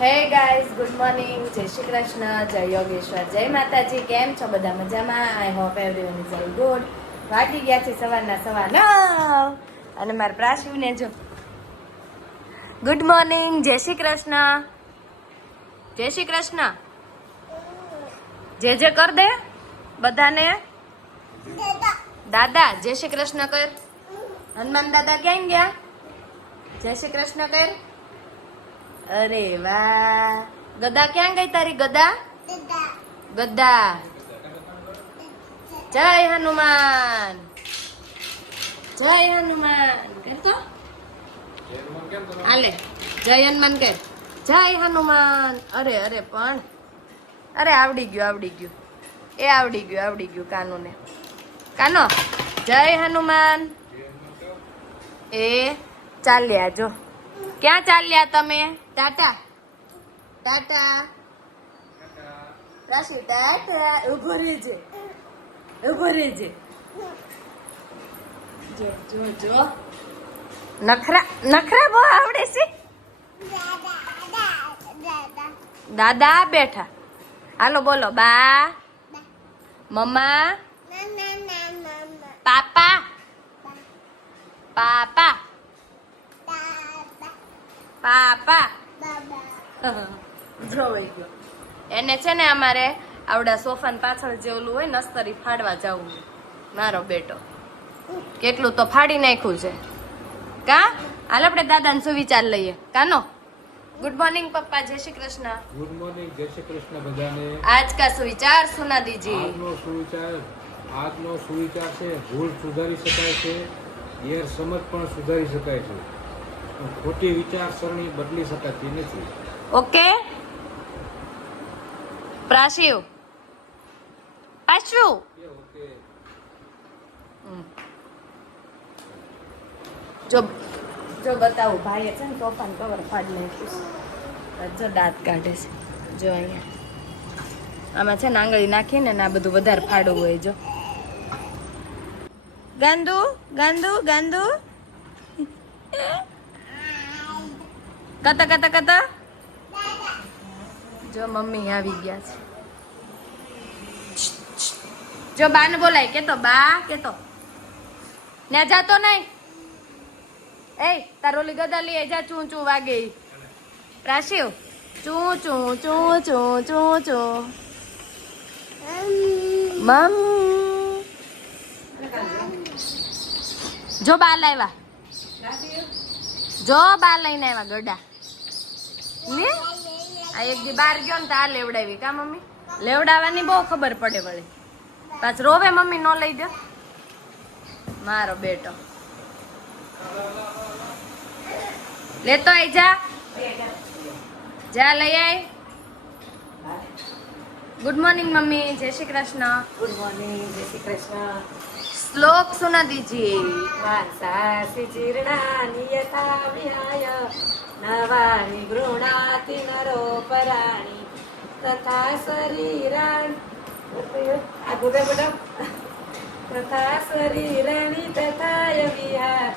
Hey guys good morning જય શ્રી કૃષ્ણ, જય યોગેશ્વર, જય માતાજી. કેમ છો બધા મજામાં? I hope everyone is all good વાગી ગયા છે સવારના સવાર અને મારા પ્રાશુને જો. ગુડ મોર્નિંગ જય શ્રી કૃષ્ણ. જય શ્રી કૃષ્ણ. જે જે કર દે, બધાને. દાદા, જય શ્રી કૃષ્ણ કર. હનુમાન દાદા ક્યાં ગયા? જય શ્રી કૃષ્ણ કર. અરે વાહ. ગદા ક્યાં ગઈ તારી ગદા ગદા જય હનુમાન. જય હનુમાન. કરતો હાલે. જય હનુમાન કે. જય હનુમાન. અરે અરે પણ. અરે આવડી ગયું આવડી ગયું. એ આવડી ગયું આવડી ગયું કાનુને. કાનો? જય હનુમાન. એ ચાલ્યા જો. ક્યાં ચાલ્યા તમે? ટાટા ટાટા રાશી ટાટા ઊભો રહેજે. ઊભો રહેજે. જો જો જો. નખરા નખરા બહુ આવડે છે. દાદા બેઠા. હાલો, બોલો, બા. મમ્મા. પાપા. પાપા. પાપા. એને છે ને અમારે આવડા સોફાન પાછળ જેવલું હોય નસ્તરી ફાડવા જવું મારો બેટો. કેટલું તો ફાડી નાખ્યું છે. કા? હાલ આપણે દાદાને સુવિચાર લઈએ. કાનો? ગુડ મોર્નિંગ પપ્પા. જય શ્રી કૃષ્ણ. ગુડ મોર્નિંગ જય શ્રી કૃષ્ણ બધાને. આજ કા સુવિચાર સુના દીજી આજનો સુવિચાર આજનો સુવિચાર છે ભૂલ સુધારી શકાય છે ગેરસમજ પણ સુધારી શકાય છે. ખોટી વિચારસરણી બદલી શકાતી નથી. ઓકે? પ્રાશિવ. પાછું જો જો બતાવું ભાઈએ છે ને તોફાન કવર ફાડી નાખ્યું જો દાંત કાઢે છે. જો અહીંયા. આમાં છે ને આંગળી નાખીને ને આ બધું વધારે ફાડવું હોય જો. ગાંધુ ગાંધુ ગાંધુ. કતા કતા કતા? જો મમ્મી આવી ગયા છે. જો બાને બોલાય, કેતો, બા, કેતો. ને જાતો નહીં. એ તારોલી ગદા લઈ જા ચૂં ચૂં વાગે. રાશિવ, ચૂં ચૂં ચૂં ચૂં ચૂં ચૂં. મમ. જો બા લાવ્યા જો બા લઈને આવ્યા ગડા. ને? આ એક દી બાર ગયો ને તો આ લેવડાવી. કા મમ્મી? લેવડાવવાની બહુ ખબર પડે વળી. પાછ રોવે મમ્મી નો લઈ દે. મારો બેટો. લેતો આઈ જા. જા લઈ આય. Good morning mummy. જય શ્રી કૃષ્ણ. ગુડ મોર્નિંગ જય શ્રી કૃષ્ણ. श्लोक सुना दीजिए जीर्णानियता विहाय नवानि गृह्णाति नरोपराणि तथा शरीराणि तथा शरीराणि तथाय विहार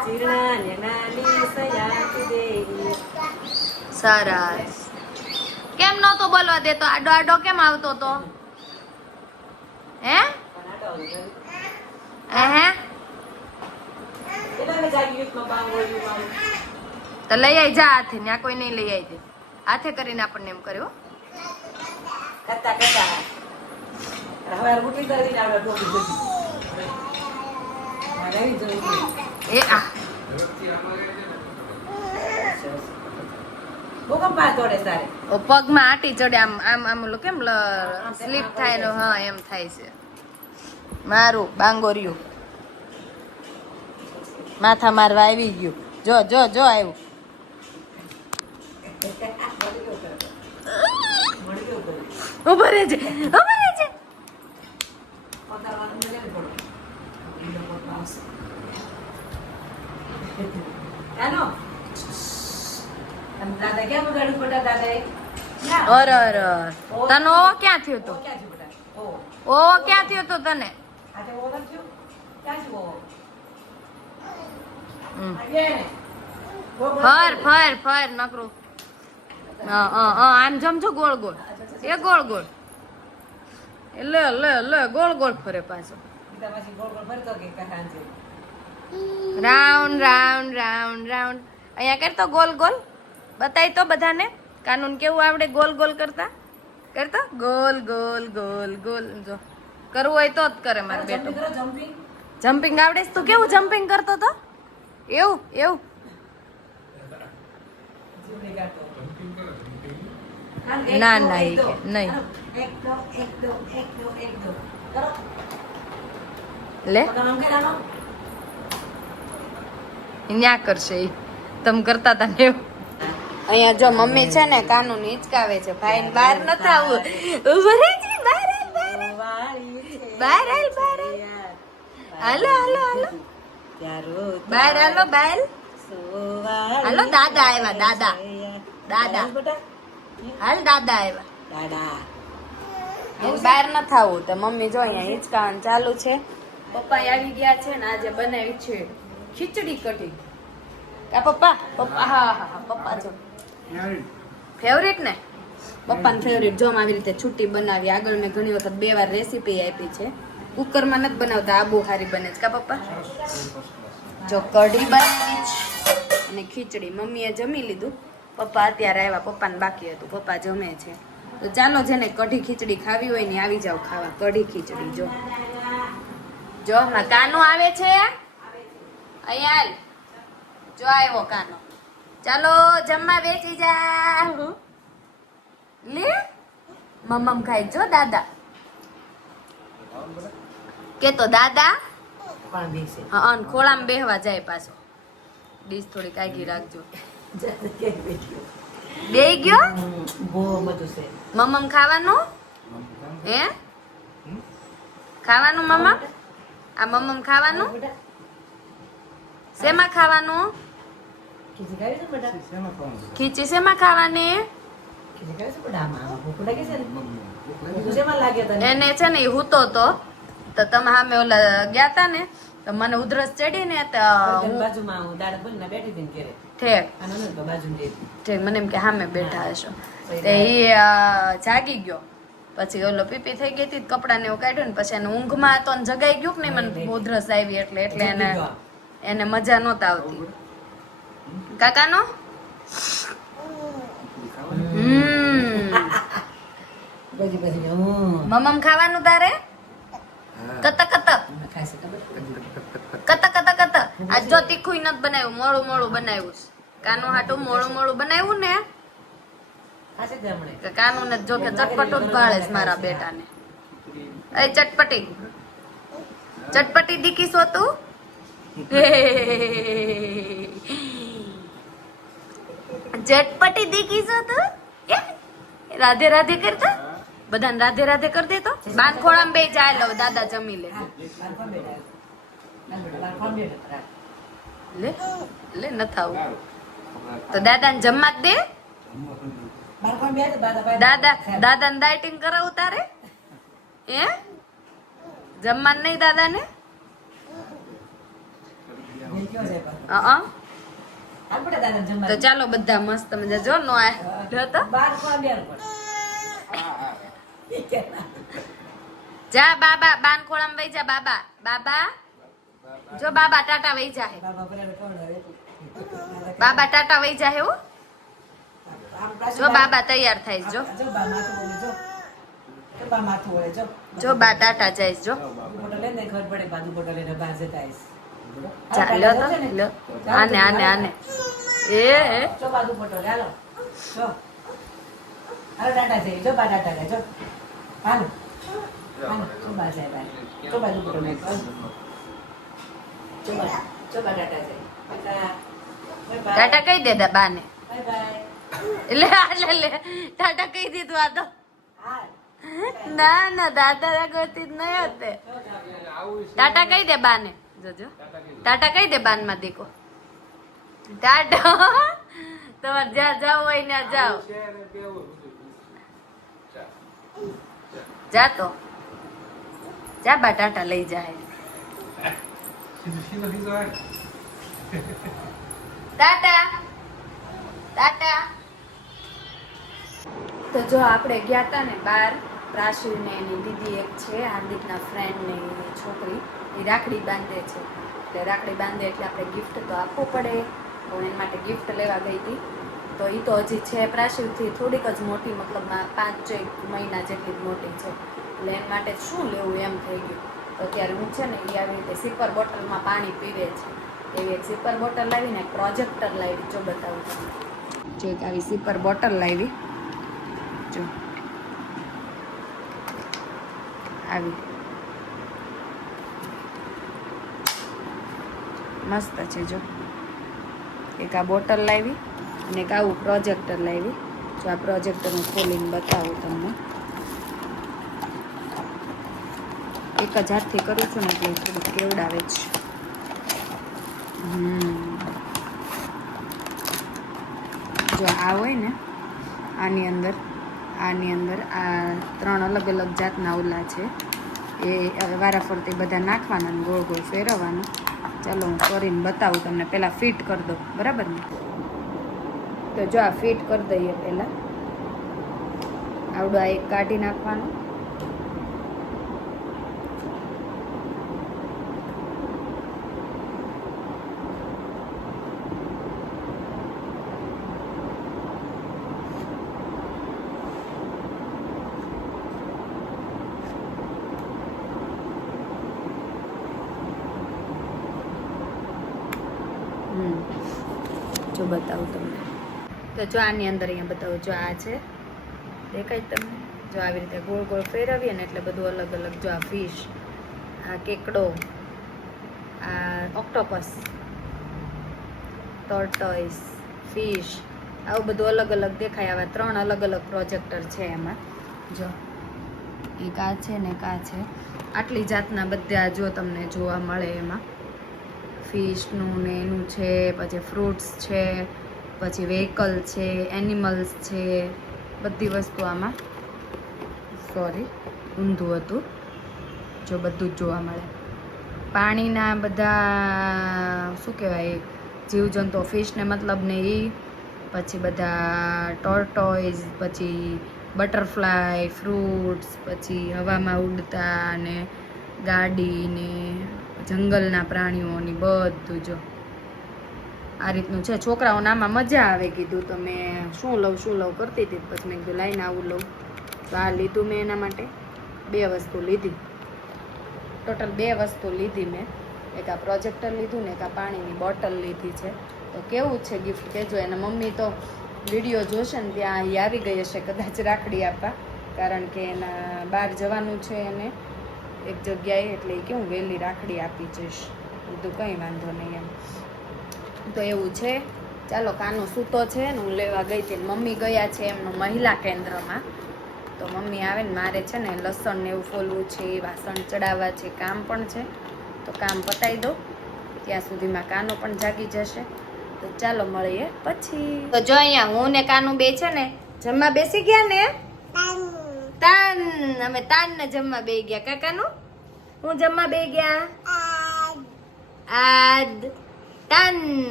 જીર્ણાન્યનાની સયાતિ દેહી સરસ કેમ નહોતો બોલવા દેતો આડો આડો કેમ આવતો તો હે હે તો લઈ આવી જા હાથે ત્યાં કોઈ નહીં લઈ આવી દે. હાથે કરીને આપણને એમ કર્યો એ આ. પગમાં આટી ચડે આમ આમ આમ કેમ સ્લીપ થાય હા એમ થાય છે. મારું બાંગોરિયું માથા મારવા આવી ગયું જો જો જો આવ્યું. ઊભો રહેજે ઊભો રહેજે દાદા ક્યાં બગાડ્યું ખોટા દાદાએ? ના. અર અર અર. તને ઓ ક્યાં થયું તું. ઓ ક્યાં થયું તું તને આ તે ઓ નથી થયું? ક્યાં છે ઓ? હમ. આ બે ને. ઓ બોલો. ફર ફર ફર નકરું આમ જમજો ગોળ ગોળ એ ગોળ ગોળ લે લે લે ગોળ ગોળ ફરે પાછો રાઉન્ડ રાઉન્ડ રાઉન્ડ રાઉન્ડ અહીંયા કરતો ગોલ ગોલ બતાવી તો બધાને કાનૂન કેવું આવડે ગોલ ગોલ કરતા કરતો ગોલ ગોલ ગોલ ગોલ જો કરવું હોય તો જ કરે મારો બેટો. જમ્પિંગ આવડે તું કેવું જમ્પિંગ કરતો તો એવું એવું. ના, ના, કે નહીં. લે. ન્યા કરશે ઈ. તમે કરતા હતા ને એવું. અહીંયા જો મમ્મી છે ને કાનૂન હિચકાવે છે. ભાઈ બહાર નથી આવું છે બહાર હાલ બહાર હાલ. વાળી છે બહાર હાલ બહાર હાલ. યાર. હાલો હાલો. બહાર હાલો બહાર હાલો. દાદા આવ્યા દાદા. દાદા. હાલ દાદા આવ્યા દાદા બહાર ન થવું. તો મમ્મી જો અહીંયા હિંચકાવાનું ચાલુ છે. પપ્પા આવી ગયા છે ને આજે બનાવી છે ખીચડી કઢી. આ પપ્પા? પપ્પા હા હા હા પપ્પા જો. ફેવરેટ ને? પપ્પાને ફેવરેટ જો આવી રીતે છુટ્ટી બનાવી આગળ મેં ઘણી વખત બે વાર રેસીપી આપી છે. કુકરમાં નથી બનાવતા, આ બહુ સારી બને છે. કા પપ્પા? જો કઢી બનાવી અને ખીચડી. મમ્મીએ જમી લીધું. પપ્પા અત્યારે આવ્યા, પપ્પાને બાકી હતું. પપ્પા જમે છે. તો ચાલો જેને કઢી ખીચડી ખાવી હોય ને, આવી જાવ ખાવા. કઢી ખીચડી, જો. જો કાનો આવે છે? અહીંયા જો આવ્યો કાનો. ચાલો, જમવા બેસી જા. લે, મમ્મમ ખાઈ જો દાદા. કે તો દાદા. હા ખોળામાં બેહવા જાય પાછો. ડીશ થોડી કાગી રાખજો. બે ગયો? મમ્મમ ખાવાનું? હે? ખાવાનું, મમ્મમ? આ મમ્મમ ખાવાનું? શેમાં ખાવાનું? ખીચી શેમાં ખાવાની? એને છે ને હૂતો તો. તો તમે સામે ઓલા ગયા તા ને તો મને ઉધરસ ચડી ને તો હું બાજુમાં હું દાળ ભરીને બેઠી હતી ને ઘેરે. ઠેક. આનો ને તો બાજુમાં દે. ઠીક મને એમ કે સામે બેઠા હશો. તે એ જાગી ગયો. પછી ઓલો પીપી થઈ ગઈ હતી કપડાને એવું કાઢ્યું ને પછી એને ઊંઘમાં હતો ને જગાઈ ગયું કે નહીં? મને ઉધરસ આવી એટલે એટલે એને એને મજા નહોતા આવતી. કાકાનો? પછી હું મમમ ખાવાનું તારે? કત કત કતક. ખબર? કત કત કત આજ જો તીખું નથી બનાવ્યું મોળું મોળું બનાવ્યું છે. કાનું હાટું મોળું મોળું બનાવ્યું ને? કાનું ને જો કે ચટપટું જ ભાળે છે મારા બેટાને. એ ચટપટી. ચટપટી દીકી છો તું ચટપટી દીકી છો તું? રાધે રાધે કરતા? બધાને રાધે રાધે કરી દે તો? બાન ખોળામાં બે જાય લો દાદા જમી લે. હા? લે લે નથ આવું. તો દાદાને જમવા જ દે. દાદા દાદાને ડાયટિંગ કરાવું તારે? એ જમવાનું નહીં દાદાને? બે તો ચાલો બધા મસ્ત મજા જો નો આ જો બાબા બાન ખોળામ વઈ જા બાબા બાબા. જો બાબા ટાટા વઈ જા હે બાબા ટાટા વઈ જા હે. હો જો બાબા તૈયાર થાય જો. જો બા ટાટા જાય જો. બોટલ લઈને ઘર પડે બાજુ બોટલ લઈને બાજે જતા લ્યો તો લો. આને આને આને. એ જો બાજુ પટો ચાલો જો. હાલો ટાટા છે, જો બા ટાટા જો. હાલો. હાલો, જો બા સાહેબ જો બાજુ ફોટો લે, જો બા, જો બા ટાટા છે. કહી દે દા બાને. એટલે bye. લે ટાટા કહી દીધું આ તો. ના ના દાદા આગળથી જ નહીં હોતે. ટાટા કહી દે બાને. જોજો. ટાટા કઈ દે બાનમાં દીકો. ટાટા. તમારે જ્યાં જાવ હોય ત્યાં જાઓ જા તો. જા બા ટાટા લઈ જાય. ટાટા. ટાટા. તો જો આપણે ગયા હતા ને બાર પ્રાશુ ને એની દીદી એક છે હાર્દિકના ફ્રેન્ડ ને છોકરી. એ રાખડી બાંધે છે. એટલે રાખડી બાંધે એટલે આપણે ગિફ્ટ તો આપવું પડે. હું એના માટે ગિફ્ટ લેવા ગઈ હતી. તો એ તો હજી છે પ્રાશિવથી થોડીક જ મોટી, મતલબમાં પાંચ એક મહિના જેટલી જ મોટી છે. એટલે એના માટે શું લેવું એમ થઈ ગયું. તો ત્યારે હું છે ને એ આવી રીતે સિપર બોટલમાં પાણી પીવે છે. એવી એક સિપર બોટલ લાવીને એક પ્રોજેક્ટર લાવી. જો બતાવું તમને. જો આવી સિપર બોટલ લાવી. જો. આવી. મસ્ત છે જો. એક આ બોટલ લાવી અને એક આવું પ્રોજેક્ટર લાવી. જો આ પ્રોજેક્ટર હું ખોલીને બતાવું તમને. એક જ હાથથી કરું છું ને એટલે થોડું કેવડાવે છે જો આ હોય ને, આની અંદર આની અંદર આ ત્રણ અલગ અલગ જાતના ઓલા છે. એ વારાફરતી બધા નાખવાના ગોળ ગોળ ફેરવવાના. ચાલો હું કરીને બતાવું તમને. પહેલાં ફિટ કરી દઉં બરાબર ને? તો જો આ ફિટ કરી દઈએ પહેલાં. આવડું આ એક કાઢી નાખવાનું. બતાવું તમને. તો જો આની અંદર અહીંયા બતાવું, જો આ છે, દેખાય તમને? જો આવી રીતે ગોળ ગોળ ફેરવીએ ને એટલે બધું અલગ અલગ, જો આ ફિશ આ કેકડો, આ ઓક્ટોપસ ટોર્ટોઈસ ફિશ આવું બધું અલગ અલગ દેખાય. આવા ત્રણ અલગ અલગ પ્રોજેક્ટર છે એમાં. જો, એક આ છે ને એક આ છે. આટલી જાતના બધા જો તમને જોવા મળે એમાં. ફિશનું ને એનું છે, પછી ફ્રૂટ્સ છે, પછી વેહિકલ છે એનિમલ્સ છે, બધી વસ્તુ આમાં. સોરી ઊંધું હતું. જો બધું જ જોવા મળે. પાણીના બધા, શું કહેવાય જીવજંતુઓ ફિશને મતલબ ને એ પછી બધા ટોર્ટોઇઝ પછી બટરફ્લાય ફ્રૂટ્સ પછી હવામાં ઉડતા ને ગાડી ને જંગલના પ્રાણીઓની બધું જો. આ રીતનું છે. છોકરાઓને આમાં મજા આવે, કીધું તો મેં. શું લઉં શું લઉં? કરતી હતી. પછી મેં કીધું, લાઈને આવું લઉં. તો આ લીધું મેં એના માટે. બે વસ્તુ લીધી. ટોટલ બે વસ્તુ લીધી મેં. એક આ પ્રોજેક્ટર લીધું ને એક આ પાણીની બોટલ લીધી છે. તો કેવું છે ગિફ્ટ કહેજો એના મમ્મી તો વીડિયો જોશે ને ત્યાં આવી ગઈ હશે, કદાચ રાખડી આપવા. કારણ કે એના બહાર જવાનું છે એને. એક જગ્યાએ એટલે કે હું વહેલી રાખડી આપી જઈશ. બધું કંઈ વાંધો નહીં એમ. તો એવું છે. ચાલો કાનો સૂતો છે ને હું લેવા ગઈ હતી મમ્મી ગયા છે એમનું મહિલા કેન્દ્રમાં. તો મમ્મી આવે ને મારે છે ને લસણ ને એવું ફોલવું છે વાસણ ચડાવવા છે, કામ પણ છે. તો કામ પતાવી દો ત્યાં સુધીમાં કાનો પણ જાગી જશે. તો ચાલો મળીએ પછી. તો જો અહીંયા હું ને કાનું બે છે ને જમવા બેસી ગયા ને? તાન અમે તાન ને જમવા બે ગયા. કાકાનું? હું જમવા બે ગયા? આદ. તાન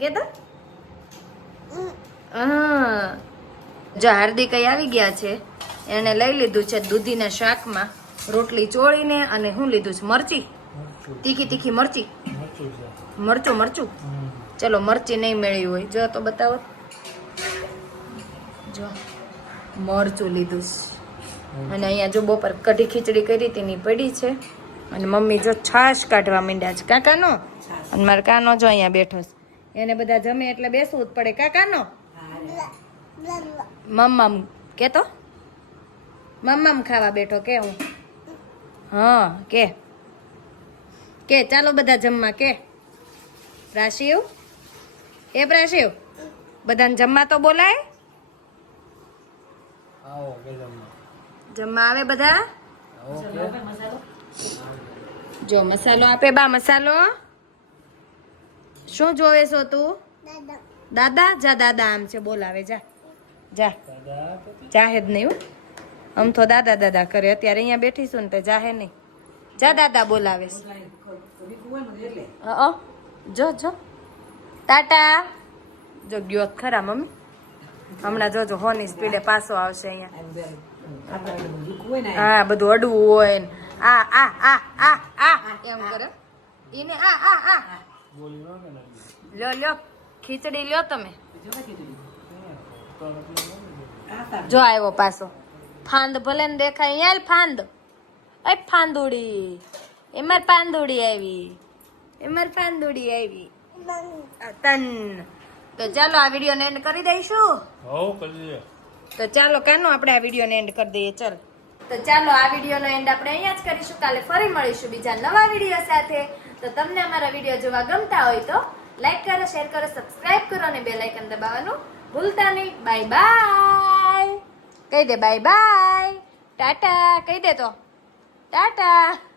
કે તો હા. જો હાર્દિક આવી ગયા છે. એને લઈ લીધું છે દૂધીના શાકમાં. રોટલી ચોળીને અને હું લીધું છે મરચી. તીખી તીખી મરચી. મરચું મરચું ચલો મરચી નહીં મેળવી હોય. જો તો બતાવો. જો. મરચું લીધું છે. અને અહીંયા જો બપોર કઢી ખીચડી કરી હતી ની પડી છે. અને મમ્મી જો છાશ કાઢવા માંડ્યા છે. કાકાનો? અને મારા કાનો જો અહીંયા બેઠો છે. એને બધા જમે એટલે બેસવું જ પડે. કાકાનો? મમ્મમ કે તો મમ્મમ ખાવા બેઠો કે હું? હા કે. કે ચાલો બધા જમવા કે. પ્રાશિવ? એ પ્રાશિવ? બધાને જમવા તો બોલાય. આવો જમવા આવે બધા? જો મસાલો આપે. બા, મસાલો? શું જોવે છો તું? દાદા. જા, દાદા આમ છે, બોલાવે, જા. જા. જાહે જ નહીં આમ તો દાદા દાદા કરે. અત્યારે અહીંયા બેઠીશું ને તે જાહે નહીં. જા, દાદા બોલાવે છે. જો જો. ટાટા. જો, ગયો ખરા મમ્મી. હમણાં જોજો, હોની સ્પીડે પાછો આવશે અહીંયા. હા બધું અડવું હોય ને. આ આ આ આ આ. એમ કરે. એને આ આ આ. લ્યો લ્યો ખીચડી લ્યો તમે. જો આવ્યો પાછો. ફાંદ ભલે ને દેખાય યાર ફાંદ. એ ફાંદુડી. એમાં પાંદુડી આવી. એમાં પાંદુડી આવી. તન. તો ચાલો આ વિડીયોને એન્ડ કરી દઈશું. હો કરી દે તો ચાલો, કાનો આપણે આ વિડીયોને એન્ડ કરી દઈએ? ચાલ. તો ચાલો, આ વિડીયોનો એન્ડ આપણે અહીંયા જ કરીશું. કાલે ફરી મળીશું બીજા નવા વીડિયો સાથે. તો તમને અમારા વીડિયો જોવા ગમતા હોય તો લાઈક કરો શેર કરો સબસ્ક્રાઇબ કરો અને બેલ આઇકન દબાવવાનું ભૂલતા નહીં. બાય બાય કહી દે બાય બાય ટાટા. કહી દે તો. ટાટા.